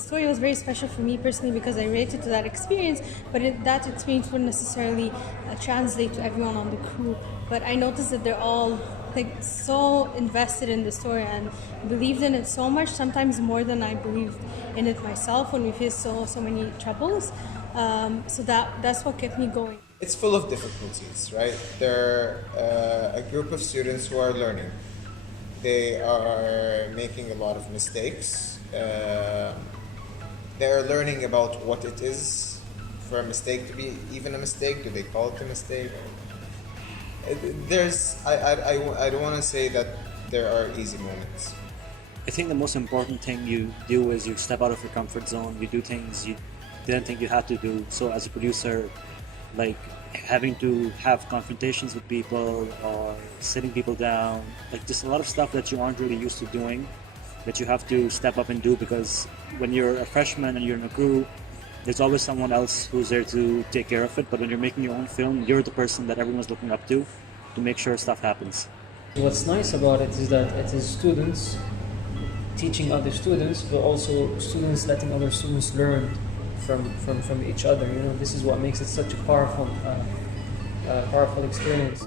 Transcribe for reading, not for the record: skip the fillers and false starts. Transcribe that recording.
story was very special for me personally because I related to that experience, but that experience wouldn't necessarily translate to everyone on the crew. But I noticed that they're all like so invested in the story and believed in it so much, sometimes more than I believed in it myself when we faced so many troubles. So that's what kept me going. It's full of difficulties, right? They're a group of students who are learning. They are making a lot of mistakes. They're learning about what it is for a mistake to be even a mistake. Do they call it a mistake? I don't want to say that there are easy moments. I think the most important thing you do is you step out of your comfort zone. You do things you didn't think you had to do. So as a producer, like having to have confrontations with people or sitting people down, like just a lot of stuff that you aren't really used to doing, that you have to step up and do, because when you're a freshman and you're in a crew, there's always someone else who's there to take care of it. But when you're making your own film, you're the person that everyone's looking up to make sure stuff happens. What's nice about it is that it is students teaching other students, but also students letting other students learn from each other. You know, this is what makes it such a powerful experience.